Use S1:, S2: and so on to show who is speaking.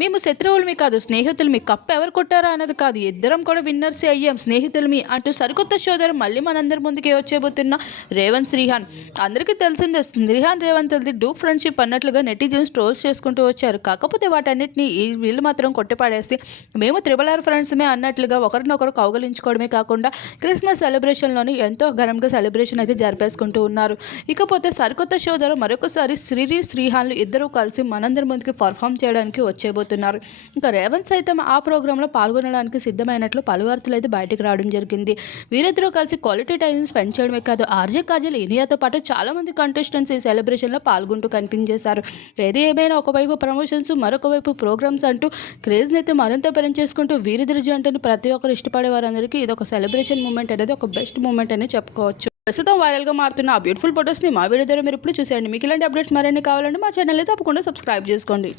S1: మేము శత్రువులమి కాదు స్నేహితులమి. కప్పు ఎవరు కొట్టారా అన్నది కాదు. ఇద్దరం కూడా విన్నర్సే అయ్యాం. స్నేహితులమి అంటూ సరికొత్త షోదరు మళ్ళీ మనందరి ముందుకి వచ్చేబోతున్న రేవంత్ శ్రీహాన్. అందరికీ తెలిసిందే శ్రీహాన్ రేవంత్ తెలిసి డూప్ ఫ్రెండ్షిప్ అన్నట్లుగా నెటిజన్స్ ట్రోల్స్ చేసుకుంటూ వచ్చారు. కాకపోతే వాటన్నిటిని ఈ వీళ్ళు మాత్రం కొట్టిపాడేసి మేము త్రిబుల్ ఆర్ ఫ్రెండ్స్మే అన్నట్లుగా ఒకరినొకరు కౌగలించుకోవడమే కాకుండా క్రిస్మస్ సెలబ్రేషన్లోని ఎంతో ఘనంగా సెలబ్రేషన్ అయితే జరిపేసుకుంటూ ఉన్నారు. ఇకపోతే సరికొత్త షోదరు మరొకసారి శ్రీరి శ్రీహాన్లు ఇద్దరూ కలిసి మనందరి ముందుకి పర్ఫామ్ చేయడానికి వచ్చేబోతున్నారు ఇంకా రేవంత్ సైతం ఆ ప్రోగ్రాంలో పాల్గొనడానికి సిద్ధమైనట్లు పలు వార్తలు అయితే బయటకు రావడం జరిగింది. వీరిద్దరూ కలిసి క్వాలిటీ టైం స్పెండ్ చేయడమే కాదు ఆర్జే కాజల్ ఇండియాతో పాటు చాలా మంది కంటెస్టెంట్స్ ఈ సెలబ్రేషన్లో పాల్గొంటూ కనిపించేశారు. ఏది ఏమైనా ఒకవైపు ప్రమోషన్స్ మరొక వైపు ప్రోగ్రామ్స్ అంటూ క్రేజ్ని అయితే మరింత పెంచేసుకుంటూ వీరిద్దరి జంటని ప్రతి ఒక్కరు ఇష్టపడే వారందరికీ ఇది ఒక సెలబ్రేషన్ మూమెంట్ అనేది ఒక బెస్ట్ మూమెంట్ అని చెప్పుకోవచ్చు. ప్రస్తుతం వైరల్గా మారుతున్న ఆ బ్యూటిఫుల్ ఫొటోస్ని మా వీడియో ద్వారా మీరు ఇప్పుడు చూసేయండి. మీకు ఇలాంటి అప్డేట్స్ మరిన్ని కావాలంటే మా ఛానల్ని తప్పకుండా సబ్స్క్రైబ్ చేసుకోండి.